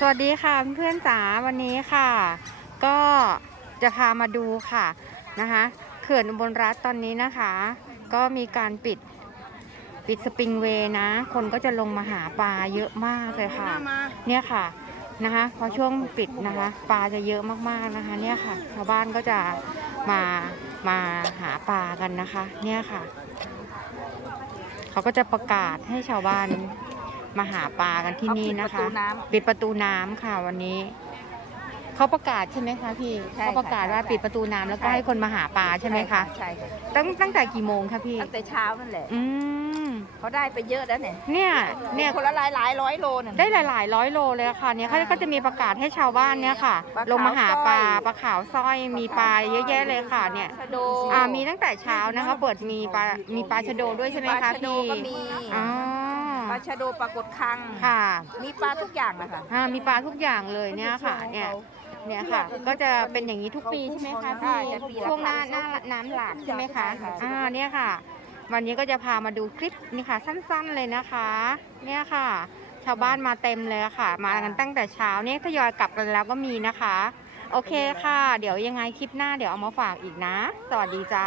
สวัสดีค่ะเพื่อนจ๋าวันนี้ค่ะ ก็จะพามาดูค่ะนะคะเขื่อนอุบลรัฐตอนนี้นะคะ ก็มีการปิดปิดสปริงเวย์นะ คนก็จะลงมาหาปลาเยอะมากเลยค่ะ เนี่ยค่ะนะคะพอช่วงปิดนะคะ ปลาจะเยอะมากๆนะคะ เนี่ยค่ะชาวบ้านก็จะมามาหาปลากันนะคะ เนี่ยค่ะ เขาก็จะประกาศให้ชาวบ้าน มาหาปลากันที่นี่นะคะปิดประตูน้ำค่ะวันนี้ เขาประกาศใช่ไหมคะพี่ใช่ค่ะเขาประกาศว่าใช่ค่ะปิดประตูน้ำแล้วก็ใช่ ให้คนมาหาปลาใช่ไหมคะใช่ค่ะตั้งตั้งแต่กี่โมงคะพี่ ตั้งแต่เช้านั่นแหละอืมเขาได้ไปเยอะแล้วเนี่ยเนี่ยเนี่ยคนละหลายหลายร้อยโลน่ะได้หลาย ๆ ร้อยโลเลยอะค่ะเนี่ยเขาอ่าก็จะมีประกาศให้ชาวบ้านเนี่ยค่ะ ปลาขาวลงมาหาปลาสร้อย ปลาขาวสร้อยมีปลาเยอะแยะเลยค่ะ เนี่ยชะโดอ่ามีตั้งแต่เช้านะคะ เปิดมีปลามีปลาชะโดด้วยใช่ไหมปลาคะชะโดพี่ก็มี อ๋อปลา ชะโดปลากดคังค่ะมีปลาทุกอย่างนะคะอ่ามีปลาทุกอย่างเลยเนี่ยค่ะเนี่ยเนี่ยค่ะ ก็จะเป็นอย่างนี้ทุกปีใช่ไหมคะพี่ใช่ปีละช่วงหน้าครั้งหน้าน้ำหลากใช่ไหมคะใช่ค่ะอ่าเนี่ยค่ะ วันนี้ก็จะพามาดูคลิปนี่ค่ะ สั้นๆเลยนะคะ เนี่ยค่ะ ชาวบ้านมาเต็มเลยค่ะ มากันตั้งแต่เช้าเนี่ยทยอยกลับกันแล้วก็มีนะคะ โอเคค่ะ เดี๋ยวยังไงคลิปหน้าเดี๋ยวเอามาฝากอีกนะ สวัสดีจ้า